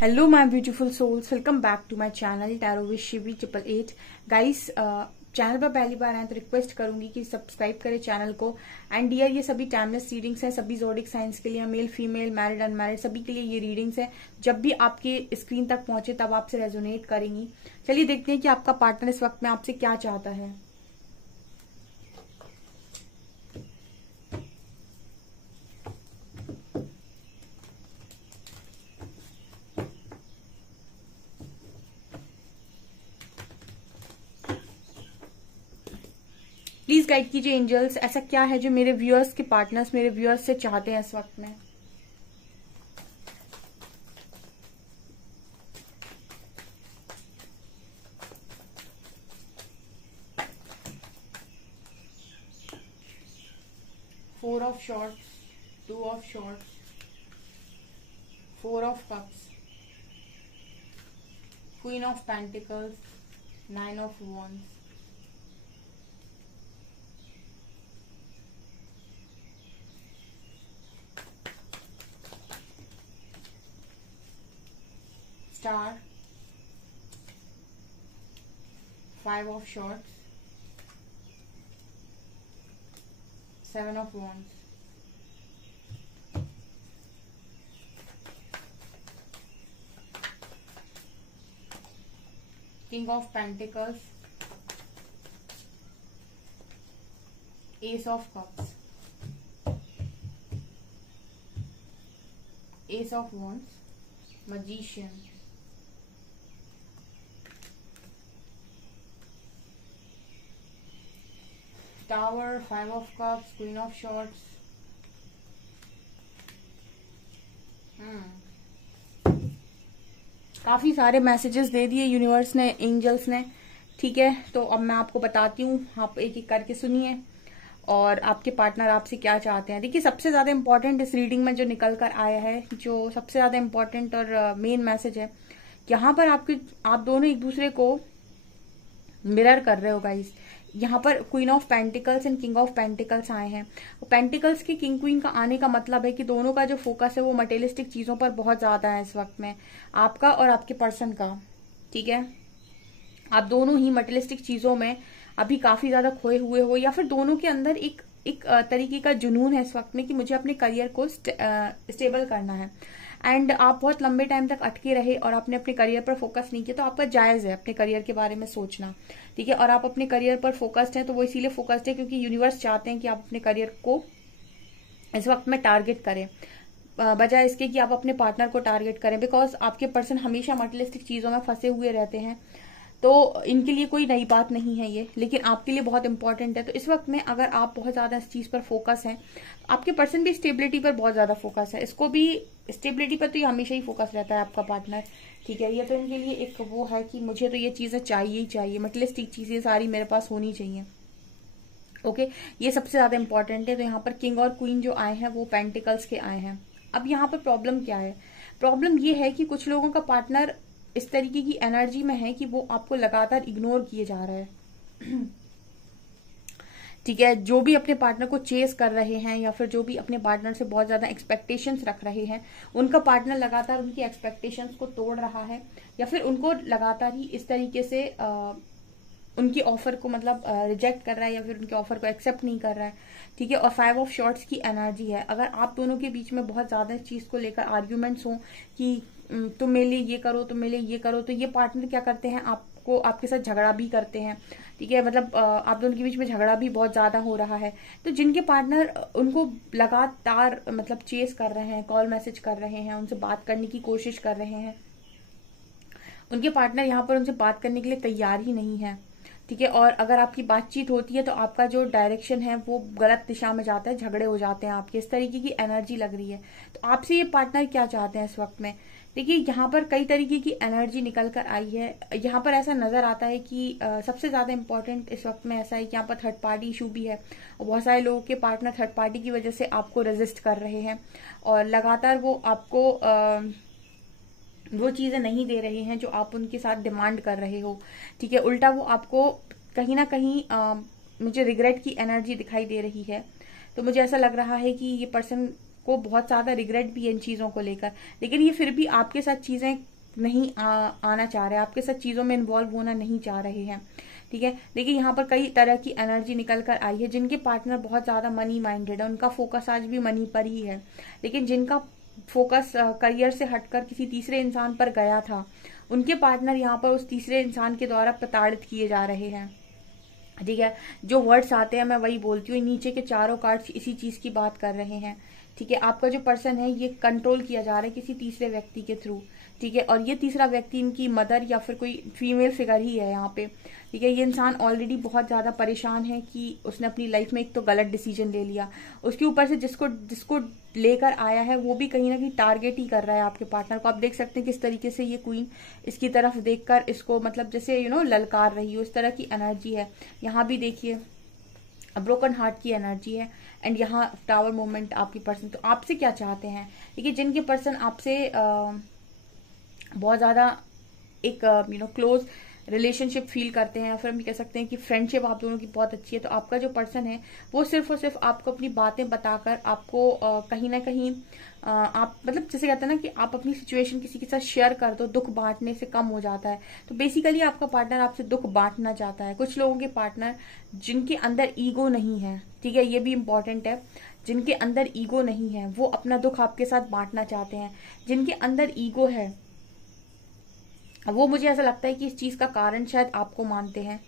Hello my beautiful souls, welcome back to my channel tarot with Shivi 888। Guys, channel पर पहली बार आए तो request करूंगी कि सब्सक्राइब करें चैनल को। एंड डियर, ये सभी टाइमलेस रीडिंग्स हैं, सभी ज़ोडिक साइंस के लिए, मेल फीमेल मैरिड अनमैरिड सभी के लिए ये रीडिंग्स हैं। जब भी आपके स्क्रीन तक पहुंचे तब आपसे रेजोनेट करेंगी। चलिए देखते हैं कि आपका पार्टनर इस वक्त में आपसे क्या चाहता है। प्लीज गाइड कीजिए एंजल्स, ऐसा क्या है जो मेरे व्यूअर्स के पार्टनर्स मेरे व्यूअर्स से चाहते हैं इस वक्त में। Four of shorts, two of shorts, four of cups, queen of pentacles, nine of wands, star, five of shorts, seven of wands, king of pentacles, S of cups, S of wands, magician, tower, five of cups, queen of shorts. काफी सारे messages दे दिए universe ने, angels ने। ठीक है, तो अब मैं आपको बताती हूँ, आप एक एक करके सुनिए और आपके पार्टनर आपसे क्या चाहते हैं। देखिए, सबसे ज्यादा इंपॉर्टेंट इस रीडिंग में जो निकल कर आया है, जो सबसे ज्यादा इंपॉर्टेंट और मेन मैसेज है, यहाँ पर आप दोनों एक दूसरे को मिरर कर रहे हो गाइस। यहाँ पर queen of pentacles and king of pentacles आए हैं। पेंटिकल्स के किंग क्वीन का आने का मतलब है कि दोनों का जो फोकस है वो मटेरियलिस्टिक चीजों पर बहुत ज्यादा है इस वक्त में, आपका और आपके पर्सन का। ठीक है, आप दोनों ही मटेरियलिस्टिक चीजों में अभी काफी ज्यादा खोए हुए हो, या फिर दोनों के अंदर एक तरीके का जुनून है इस वक्त में कि मुझे अपने करियर को स्टेबल करना है। एंड आप बहुत लंबे टाइम तक अटके रहे और आपने अपने करियर पर फोकस नहीं किया, तो आपका जायज है अपने करियर के बारे में सोचना। ठीक है, और आप अपने करियर पर फोकस्ड हैं, तो वो इसीलिए फोकस्ड है क्योंकि यूनिवर्स चाहते हैं कि आप अपने करियर को इस वक्त में टारगेट करें, बजाय इसके कि आप अपने पार्टनर को टारगेट करें। बिकॉज आपके पर्सन हमेशा मटेरियलिस्टिक चीजों में फंसे हुए रहते हैं, तो इनके लिए कोई नई बात नहीं है ये, लेकिन आपके लिए बहुत इंपॉर्टेंट है। तो इस वक्त में अगर आप बहुत ज्यादा इस चीज पर फोकस हैं, आपके पर्सन भी स्टेबिलिटी पर बहुत ज्यादा फोकस है, इसको भी स्टेबिलिटी पर तो ये हमेशा ही फोकस रहता है आपका पार्टनर। ठीक है, ये तो इनके लिए एक वो है कि मुझे तो ये चीजें चाहिए ही चाहिए, मटेरियलिस्टिक चीजें सारी मेरे पास होनी चाहिए। ओके, ये सबसे ज्यादा इंपॉर्टेंट है। तो यहाँ पर किंग और क्वीन जो आए हैं वो पेंटिकल्स के आए हैं। अब यहाँ पर प्रॉब्लम क्या है? प्रॉब्लम ये है कि कुछ लोगों का पार्टनर इस तरीके की एनर्जी में है कि वो आपको लगातार इग्नोर किए जा रहा है। ठीक है, जो भी अपने पार्टनर को चेस कर रहे हैं या फिर जो भी अपने पार्टनर से बहुत ज्यादा एक्सपेक्टेशंस रख रहे हैं, उनका पार्टनर लगातार उनकी एक्सपेक्टेशंस को तोड़ रहा है, या फिर उनको लगातार ही इस तरीके से उनकी ऑफर को मतलब रिजेक्ट कर रहा है, या फिर उनके ऑफर को एक्सेप्ट नहीं कर रहा है। ठीक है, और फाइव ऑफ शॉर्ट्स की एनर्जी है। अगर आप दोनों के बीच में बहुत ज्यादा इस चीज को लेकर आर्ग्यूमेंट्स हो कि तुम मेरे लिए ये करो, तुम मेरे लिए ये करो, तो ये पार्टनर क्या करते हैं, आपको आपके साथ झगड़ा भी करते हैं। ठीक है, मतलब आप दोनों के बीच में झगड़ा भी बहुत ज्यादा हो रहा है। तो जिनके पार्टनर उनको लगातार मतलब चेस कर रहे हैं, कॉल मैसेज कर रहे हैं, उनसे बात करने की कोशिश कर रहे हैं, उनके पार्टनर यहाँ पर उनसे बात करने के लिए तैयार ही नहीं है। ठीक है, और अगर आपकी बातचीत होती है तो आपका जो डायरेक्शन है वो गलत दिशा में जाता है, झगड़े हो जाते हैं आपके, इस तरीके की एनर्जी लग रही है। तो आपसे ये पार्टनर क्या चाहते हैं इस वक्त में? देखिए, यहाँ पर कई तरीके की एनर्जी निकल कर आई है। यहाँ पर ऐसा नजर आता है कि सबसे ज्यादा इंपॉर्टेंट इस वक्त में ऐसा है कि यहाँ पर थर्ड पार्टी इशू भी है, और बहुत सारे लोगों के पार्टनर थर्ड पार्टी की वजह से आपको रेजिस्ट कर रहे हैं और लगातार वो आपको वो चीजें नहीं दे रहे हैं जो आप उनके साथ डिमांड कर रहे हो। ठीक है, उल्टा वो आपको कहीं ना कहीं मुझे रिग्रेट की एनर्जी दिखाई दे रही है। तो मुझे ऐसा लग रहा है कि ये पर्सन को बहुत ज्यादा रिग्रेट भी है इन चीजों को लेकर, लेकिन ये फिर भी आपके साथ चीजें नहीं आना चाह रहे, आपके साथ चीजों में इन्वॉल्व होना नहीं चाह रहे हैं, ठीक है। देखिए यहाँ पर कई तरह की एनर्जी निकल कर आई है। जिनके पार्टनर बहुत ज्यादा मनी माइंडेड है, उनका फोकस आज भी मनी पर ही है, लेकिन जिनका फोकस करियर से हटकर किसी तीसरे इंसान पर गया था, उनके पार्टनर यहाँ पर उस तीसरे इंसान के द्वारा प्रताड़ित किए जा रहे हैं, ठीक है। जो वर्ड्स आते हैं मैं वही बोलती हूँ, नीचे के चारों कार्ड्स इसी चीज की बात कर रहे हैं, ठीक है। आपका जो पर्सन है ये कंट्रोल किया जा रहा है किसी तीसरे व्यक्ति के थ्रू, ठीक है। और ये तीसरा व्यक्ति इनकी मदर या फिर कोई फीमेल फिगर ही है यहाँ पे, ठीक है। ये इंसान ऑलरेडी बहुत ज्यादा परेशान है कि उसने अपनी लाइफ में एक तो गलत डिसीजन ले लिया, उसके ऊपर से जिसको लेकर आया है वो भी कहीं ना कहीं टारगेट ही कर रहा है आपके पार्टनर को। आप देख सकते हैं किस तरीके से ये क्वीन इसकी तरफ देखकर इसको मतलब जैसे ललकार रही हो, इस तरह की एनर्जी है। यहाँ भी देखिए ब्रोकन हार्ट की एनर्जी है, एंड यहाँ टावर मूवमेंट आपकी पर्सन। तो आपसे क्या चाहते हैं, देखिए जिनके पर्सन आपसे बहुत ज्यादा एक क्लोज रिलेशनशिप फील करते हैं, या फिर हम कह सकते हैं कि फ्रेंडशिप आप दोनों की बहुत अच्छी है, तो आपका जो पर्सन है वो सिर्फ और सिर्फ आपको अपनी बातें बताकर आपको कहीं ना कहीं आप मतलब जैसे कहते हैं ना कि आप अपनी सिचुएशन किसी के साथ शेयर कर दो, दुख बांटने से कम हो जाता है। तो बेसिकली आपका पार्टनर आपसे दुख बांटना चाहता है। कुछ लोगों के पार्टनर जिनके अंदर ईगो नहीं है, ठीक है, ये भी इंपॉर्टेंट है, जिनके अंदर ईगो नहीं है वो अपना दुख आपके साथ बांटना चाहते हैं। जिनके अंदर ईगो है वो, मुझे ऐसा लगता है कि इस चीज का कारण शायद आपको मानते हैं।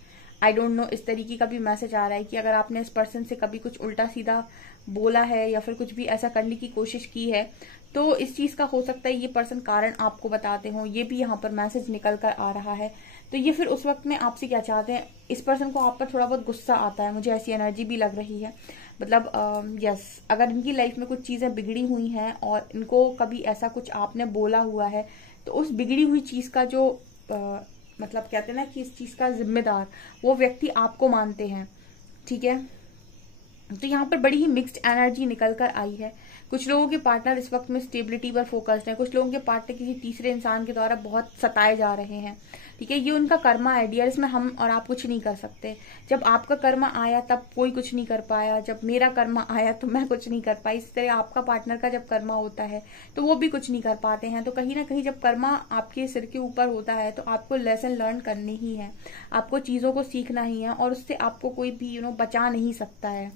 आई डोंट नो, इस तरीके का भी मैसेज आ रहा है कि अगर आपने इस पर्सन से कभी कुछ उल्टा सीधा बोला है या फिर कुछ भी ऐसा करने की कोशिश की है, तो इस चीज का हो सकता है ये पर्सन कारण आपको बताते हो। ये भी यहाँ पर मैसेज निकल कर आ रहा है। तो ये फिर उस वक्त में आपसे क्या चाहते हैं, इस पर्सन को आप पर थोड़ा बहुत गुस्सा आता है, मुझे ऐसी एनर्जी भी लग रही है। मतलब यस, अगर इनकी लाइफ में कुछ चीजें बिगड़ी हुई हैं और इनको कभी ऐसा कुछ आपने बोला हुआ है, तो उस बिगड़ी हुई चीज का जो मतलब कहते हैं ना कि इस चीज का जिम्मेदार वो व्यक्ति आपको मानते हैं, ठीक है। तो यहाँ पर बड़ी ही मिक्स्ड एनर्जी निकल कर आई है। कुछ लोगों के पार्टनर इस वक्त में स्टेबिलिटी पर फोकस्ड है, कुछ लोगों के पार्टनर किसी तीसरे इंसान के द्वारा बहुत सताए जा रहे हैं, ठीक है। ये उनका कर्मा है डियर, इसमें हम और आप कुछ नहीं कर सकते। जब आपका कर्मा आया तब कोई कुछ नहीं कर पाया, जब मेरा कर्मा आया तो मैं कुछ नहीं कर पाई। इस तरह आपका पार्टनर का जब कर्मा होता है तो वो भी कुछ नहीं कर पाते हैं। तो कहीं ना कहीं जब कर्मा आपके सिर के ऊपर होता है तो आपको लेसन लर्न करनी ही है, आपको चीजों को सीखना ही है, और उससे आपको कोई भी बचा नहीं सकता है।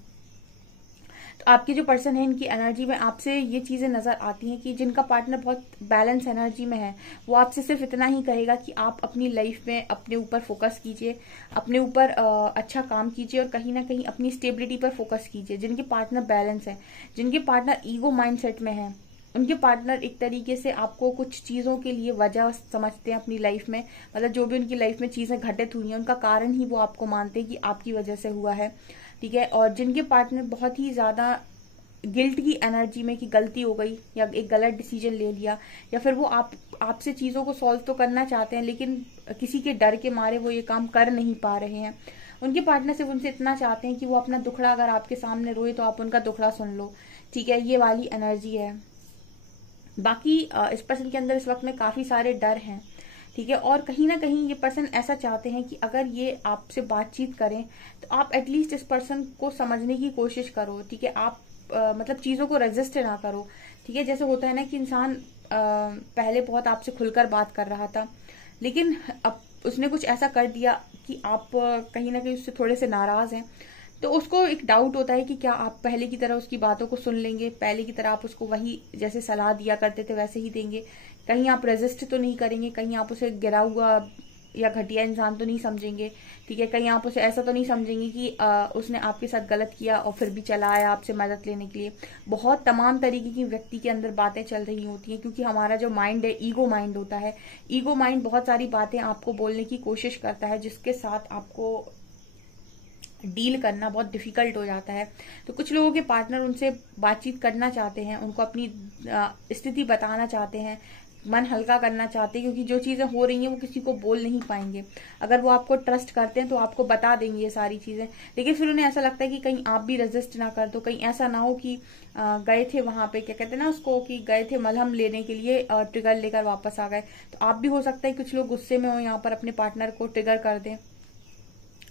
तो आपके जो पर्सन है इनकी एनर्जी में आपसे ये चीजें नजर आती हैं कि जिनका पार्टनर बहुत बैलेंस एनर्जी में है, वो आपसे सिर्फ इतना ही कहेगा कि आप अपनी लाइफ में अपने ऊपर फोकस कीजिए, अपने ऊपर अच्छा काम कीजिए, और कहीं ना कहीं अपनी स्टेबिलिटी पर फोकस कीजिए। जिनके पार्टनर बैलेंस है, जिनके पार्टनर ईगो माइंडसेट में है, उनके पार्टनर एक तरीके से आपको कुछ चीजों के लिए वजह समझते हैं अपनी लाइफ में, मतलब जो भी उनकी लाइफ में चीजें घटित हुई हैं उनका कारण ही वो आपको मानते हैं कि आपकी वजह से हुआ है, ठीक है। और जिनके पार्टनर बहुत ही ज्यादा गिल्ट की एनर्जी में कि गलती हो गई या एक गलत डिसीजन ले लिया, या फिर वो आपसे चीजों को सॉल्व तो करना चाहते हैं लेकिन किसी के डर के मारे वो ये काम कर नहीं पा रहे हैं। उनके पार्टनर सिर्फ उनसे इतना चाहते हैं कि वो अपना दुखड़ा अगर आपके सामने रोए तो आप उनका दुखड़ा सुन लो, ठीक है। ये वाली एनर्जी है। बाकी इस पर्सन के अंदर इस वक्त में काफी सारे डर हैं, ठीक है। और कहीं ना कहीं ये पर्सन ऐसा चाहते हैं कि अगर ये आपसे बातचीत करें तो आप एटलीस्ट इस पर्सन को समझने की कोशिश करो, ठीक है। आप मतलब चीजों को रेजिस्ट ना करो, ठीक है। जैसे होता है ना कि इंसान पहले बहुत आपसे खुलकर बात कर रहा था, लेकिन अब उसने कुछ ऐसा कर दिया कि आप कहीं ना कहीं उससे थोड़े से नाराज हैं, तो उसको एक डाउट होता है कि क्या आप पहले की तरह उसकी बातों को सुन लेंगे, पहले की तरह आप उसको वही जैसे सलाह दिया करते थे वैसे ही देंगे, कहीं आप रेजिस्ट तो नहीं करेंगे, कहीं आप उसे गिरा हुआ या घटिया इंसान तो नहीं समझेंगे, ठीक है। कहीं आप उसे ऐसा तो नहीं समझेंगे कि उसने आपके साथ गलत किया और फिर भी चला आया आपसे मदद लेने के लिए। बहुत तमाम तरीके की व्यक्ति के अंदर बातें चल रही होती हैं, क्योंकि हमारा जो माइंड है ईगो माइंड होता है। ईगो माइंड बहुत सारी बातें आपको बोलने की कोशिश करता है जिसके साथ आपको डील करना बहुत डिफिकल्ट हो जाता है। तो कुछ लोगों के पार्टनर उनसे बातचीत करना चाहते हैं, उनको अपनी स्थिति बताना चाहते हैं, मन हल्का करना चाहते हैं, क्योंकि जो चीजें हो रही हैं वो किसी को बोल नहीं पाएंगे। अगर वो आपको ट्रस्ट करते हैं तो आपको बता देंगे ये सारी चीजें, लेकिन फिर उन्हें ऐसा लगता है कि कहीं आप भी रेजिस्ट ना कर दो, कहीं ऐसा ना हो कि गए थे वहां पे, क्या कहते हैं ना उसको, कि गए थे मलहम लेने के लिए ट्रिगर लेकर वापस आ गए। तो आप भी हो सकता है कुछ लोग गुस्से में हो यहाँ पर अपने पार्टनर को ट्रिगर कर दें,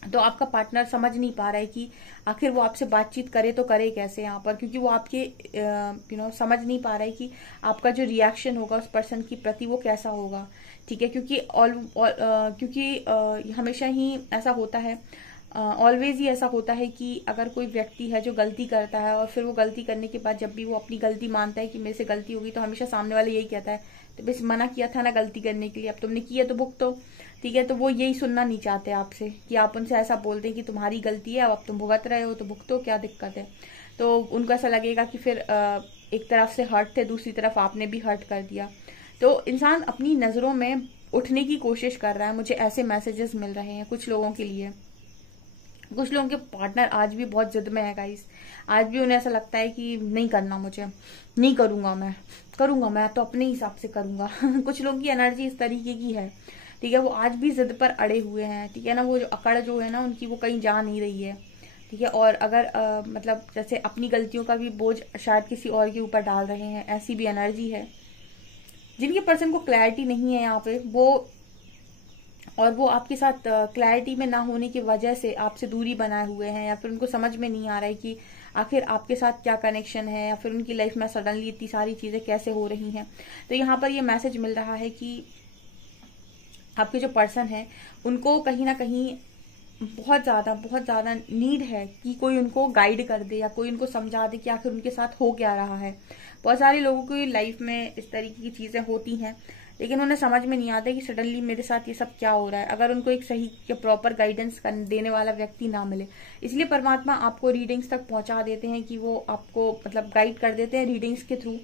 तो आपका पार्टनर समझ नहीं पा रहा है कि आखिर वो आपसे बातचीत करे तो करे कैसे यहाँ पर, क्योंकि वो आपके समझ नहीं पा रहा है कि आपका जो रिएक्शन होगा उस पर्सन की प्रति वो कैसा होगा। ठीक है, क्योंकि हमेशा ही ऐसा होता है, ऑलवेज ही ऐसा होता है कि अगर कोई व्यक्ति है जो गलती करता है और फिर वो गलती करने के बाद जब भी वो अपनी गलती मानता है कि मेरे से गलती होगी, तो हमेशा सामने वाले यही कहता है, तो बस मना किया था ना गलती करने के लिए, अब तुमने किया तो भुगतो। ठीक है, तो वो यही सुनना नहीं चाहते आपसे कि आप उनसे ऐसा बोलते हैं कि तुम्हारी गलती है, अब तुम भुगत रहे हो तो भुगतो, क्या दिक्कत है। तो उनको ऐसा लगेगा कि फिर एक तरफ से हर्ट थे, दूसरी तरफ आपने भी हर्ट कर दिया। तो इंसान अपनी नजरों में उठने की कोशिश कर रहा है। मुझे ऐसे मैसेजेस मिल रहे हैं कुछ लोगों के लिए। कुछ लोगों के पार्टनर आज भी बहुत जिद में है गाइस, आज भी उन्हें ऐसा लगता है कि नहीं करना, मुझे नहीं करूंगा मैं तो अपने हिसाब से करूंगा। कुछ लोगों की एनर्जी इस तरीके की है। ठीक है, वो आज भी जिद पर अड़े हुए हैं। ठीक है ना, वो जो अकड़ जो है ना उनकी, वो कहीं जा नहीं रही है। ठीक है, और अगर मतलब जैसे अपनी गलतियों का भी बोझ शायद किसी और के ऊपर डाल रहे हैं, ऐसी भी एनर्जी है। जिनके पर्सन को क्लैरिटी नहीं है यहाँ पे, वो आपके साथ क्लैरिटी में ना होने की वजह से आपसे दूरी बनाए हुए हैं, या फिर उनको समझ में नहीं आ रहा है कि आखिर आपके साथ क्या कनेक्शन है, या फिर उनकी लाइफ में सडनली इतनी सारी चीजें कैसे हो रही हैं। तो यहाँ पर ये मैसेज मिल रहा है कि आपके जो पर्सन है उनको कहीं ना कहीं बहुत ज्यादा नीड है कि कोई उनको गाइड कर दे, या कोई उनको समझा दे कि आखिर उनके साथ हो क्या रहा है। बहुत सारे लोगों की लाइफ में इस तरीके की चीजें होती हैं, लेकिन उन्हें समझ में नहीं आता कि सडनली मेरे साथ ये सब क्या हो रहा है, अगर उनको एक सही या प्रॉपर गाइडेंस देने वाला व्यक्ति ना मिले। इसलिए परमात्मा आपको रीडिंग्स तक पहुंचा देते हैं कि वो आपको मतलब गाइड कर देते हैं रीडिंग्स के थ्रू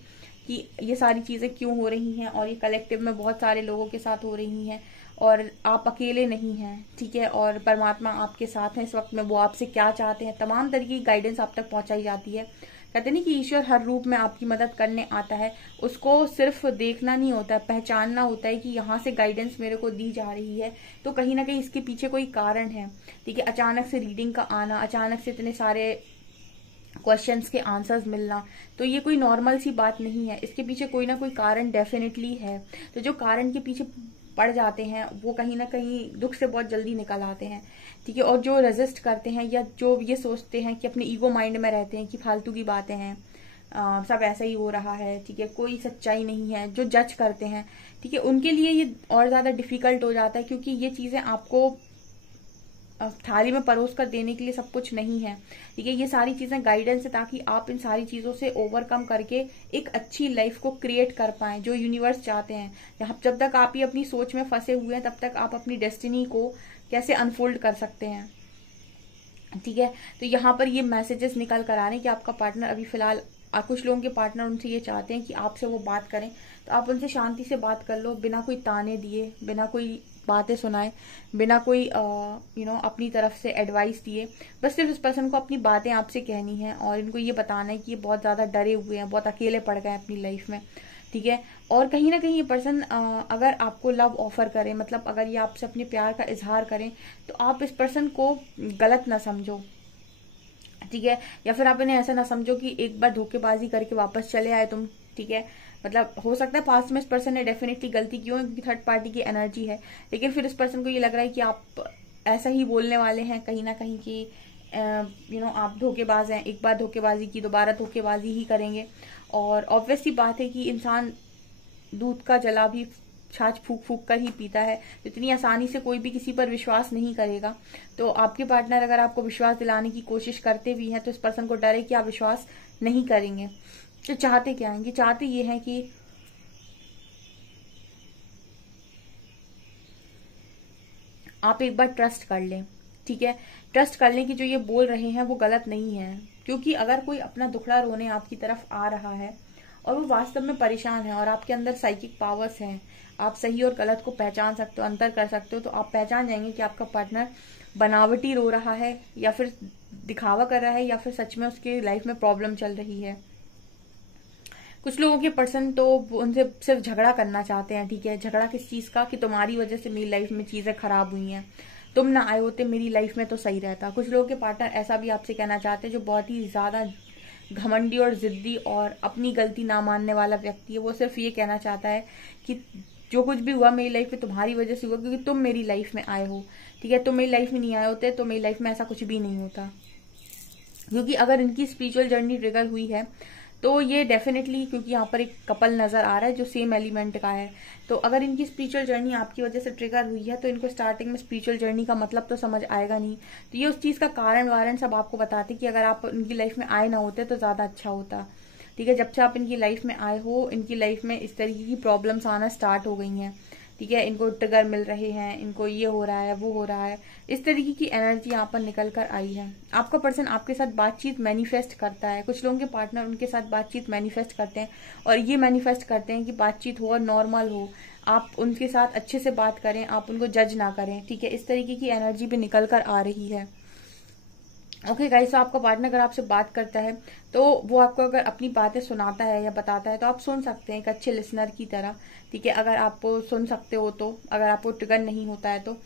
कि ये सारी चीजें क्यों हो रही हैं, और ये कलेक्टिव में बहुत सारे लोगों के साथ हो रही हैं, और आप अकेले नहीं हैं। ठीक है, और परमात्मा आपके साथ है इस वक्त में, वो आपसे क्या चाहते हैं, तमाम तरीके की गाइडेंस आप तक पहुंचाई जाती है। कहते नहीं कि ईश्वर हर रूप में आपकी मदद करने आता है, उसको सिर्फ देखना नहीं होता है, पहचानना होता है कि यहाँ से गाइडेंस मेरे को दी जा रही है, तो कहीं ना कहीं इसके पीछे कोई कारण है। ठीक है, अचानक से रीडिंग का आना, अचानक से इतने सारे क्वेश्चंस के आंसर्स मिलना, तो ये कोई नॉर्मल सी बात नहीं है, इसके पीछे कोई ना कोई कारण डेफिनेटली है। तो जो कारण के पीछे पड़ जाते हैं वो कहीं ना कहीं दुख से बहुत जल्दी निकल आते हैं। ठीक है, और जो रेजिस्ट करते हैं या जो ये सोचते हैं कि अपने ईगो माइंड में रहते हैं कि फालतू की बातें हैं, सब ऐसा ही हो रहा है, ठीक है, कोई सच्चाई नहीं है, जो जज करते हैं, ठीक है, उनके लिए ये और ज्यादा डिफिकल्ट हो जाता है, क्योंकि ये चीजें आपको थाली में परोस कर देने के लिए सब कुछ नहीं है। ठीक है, ये सारी चीजें गाइडेंस है ताकि आप इन सारी चीजों से ओवरकम करके एक अच्छी लाइफ को क्रिएट कर पाए जो यूनिवर्स चाहते हैं। जब तक आप ही अपनी सोच में फंसे हुए हैं तब तक आप अपनी डेस्टिनी को कैसे अनफोल्ड कर सकते हैं। ठीक है, तो यहाँ पर ये मैसेजेस निकल कर आ रहे हैं कि आपका पार्टनर अभी फिलहाल, कुछ लोगों के पार्टनर उनसे ये चाहते हैं कि आपसे वो बात करें, तो आप उनसे शांति से बात कर लो, बिना कोई ताने दिए, बिना कोई बातें सुनाए, बिना कोई अपनी तरफ से एडवाइस दिए। बस सिर्फ इस पर्सन को अपनी बातें आपसे कहनी है और इनको ये बताना है कि ये बहुत ज्यादा डरे हुए हैं, बहुत अकेले पड़ गए अपनी लाइफ में। ठीक है, और कहीं ना कहीं ये पर्सन अगर आपको लव ऑफर करे, मतलब अगर ये आपसे अपने प्यार का इजहार करें, तो आप इस पर्सन को गलत ना समझो। ठीक है, या फिर आप इन्हें ऐसा ना समझो कि एक बार धोखेबाजी करके वापस चले आए तुम। ठीक है, मतलब हो सकता है पास्ट में इस पर्सन ने डेफिनेटली गलती की हो, क्योंकि थर्ड पार्टी की एनर्जी है, लेकिन फिर इस पर्सन को ये लग रहा है कि आप ऐसा ही बोलने वाले हैं कहीं ना कहीं कि आप धोखेबाज हैं, एक बार धोखेबाजी की दोबारा धोखेबाजी ही करेंगे। और ऑब्वियस सी बात है कि इंसान दूध का जला भी छाछ फूक फूक कर ही पीता है, तो इतनी आसानी से कोई भी किसी पर विश्वास नहीं करेगा। तो आपके पार्टनर अगर आपको विश्वास दिलाने की कोशिश करते भी हैं तो इस पर्सन को डर है कि आप विश्वास नहीं करेंगे। तो चाहते क्या हैं, चाहते ये हैं कि आप एक बार ट्रस्ट कर लें। ठीक है, ट्रस्ट कर लें कि जो ये बोल रहे हैं वो गलत नहीं है, क्योंकि अगर कोई अपना दुखड़ा रोने आपकी तरफ आ रहा है और वो वास्तव में परेशान है और आपके अंदर साइकिक पावर्स हैं, आप सही और गलत को पहचान सकते हो, अंतर कर सकते हो, तो आप पहचान जाएंगे कि आपका पार्टनर बनावटी रो रहा है या फिर दिखावा कर रहा है या फिर सच में उसके लाइफ में प्रॉब्लम चल रही है। कुछ लोगों के पर्सन तो उनसे सिर्फ झगड़ा करना चाहते हैं। ठीक है, झगड़ा किस चीज का, कि तुम्हारी वजह से मेरी लाइफ में चीजें खराब हुई हैं, तुम ना आए होते मेरी लाइफ में तो सही रहता। कुछ लोगों के पार्टनर ऐसा भी आपसे कहना चाहते हैं, जो बहुत ही ज्यादा घमंडी और जिद्दी और अपनी गलती ना मानने वाला व्यक्ति है, वो सिर्फ ये कहना चाहता है कि जो कुछ भी हुआ मेरी लाइफ में तुम्हारी वजह से हुआ, क्योंकि तुम मेरी लाइफ में आए हो, ठीक है। तुम मेरी लाइफ में नहीं आए होते तो मेरी लाइफ में ऐसा कुछ भी नहीं होता। क्योंकि अगर इनकी स्पिरिचुअल जर्नी ट्रिगर हुई है तो ये डेफिनेटली, क्योंकि यहाँ पर एक कपल नजर आ रहा है जो सेम एलिमेंट का है, तो अगर इनकी स्पिरिचुअल जर्नी आपकी वजह से ट्रिगर हुई है तो इनको स्टार्टिंग में स्पिरिचुअल जर्नी का मतलब तो समझ आएगा नहीं। तो ये उस चीज का कारण वारण सब आपको बताते कि अगर आप इनकी लाइफ में आए ना होते तो ज्यादा अच्छा होता, ठीक है। जब से आप इनकी लाइफ में आए हो, इनकी लाइफ में इस तरीके की प्रॉब्लम्स आना स्टार्ट हो गई हैं, ठीक है। इनको ट्रिगर मिल रहे हैं, इनको ये हो रहा है, वो हो रहा है, इस तरीके की एनर्जी यहाँ पर निकल कर आई है। आपका पर्सन आपके साथ बातचीत मैनिफेस्ट करता है, कुछ लोगों के पार्टनर उनके साथ बातचीत मैनिफेस्ट करते हैं, और ये मैनिफेस्ट करते हैं कि बातचीत हो और नॉर्मल हो, आप उनके साथ अच्छे से बात करें, आप उनको जज ना करें, ठीक है। इस तरीके की एनर्जी भी निकल कर आ रही है। ओके गाइस, तो आपका पार्टनर अगर आपसे बात करता है तो वो आपको अगर अपनी बातें सुनाता है या बताता है तो आप सुन सकते हैं एक अच्छे लिसनर की तरह, ठीक है। अगर आप सुन सकते हो तो, अगर आपको ट्रिगर नहीं होता है तो।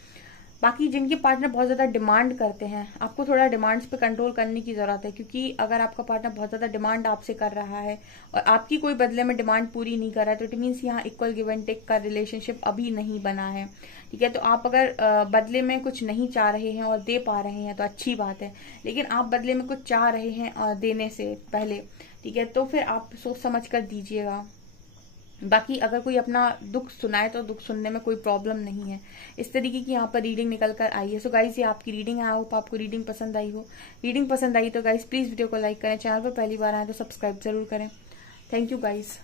बाकी जिनके पार्टनर बहुत ज्यादा डिमांड करते हैं, आपको थोड़ा डिमांड्स पे कंट्रोल करने की जरूरत है, क्योंकि अगर आपका पार्टनर बहुत ज्यादा डिमांड आपसे कर रहा है और आपकी कोई बदले में डिमांड पूरी नहीं कर रहा है, तो इट मीन्स यहाँ इक्वल गिव एंड टेक का रिलेशनशिप अभी नहीं बना है, ठीक है। तो आप अगर बदले में कुछ नहीं चाह रहे हैं और दे पा रहे हैं तो अच्छी बात है, लेकिन आप बदले में कुछ चाह रहे हैं देने से पहले, ठीक है, तो फिर आप सोच समझ कर दीजिएगा। बाकी अगर कोई अपना दुख सुनाए तो दुख सुनने में कोई प्रॉब्लम नहीं है। इस तरीके की यहाँ पर रीडिंग निकल कर आई है। सो गाइस, ये आपकी रीडिंग है। आई होप आपको रीडिंग पसंद आई हो। रीडिंग पसंद आई तो गाइस प्लीज वीडियो को लाइक करें, चैनल पर पहली बार आए तो सब्सक्राइब जरूर करें। Thank you guys.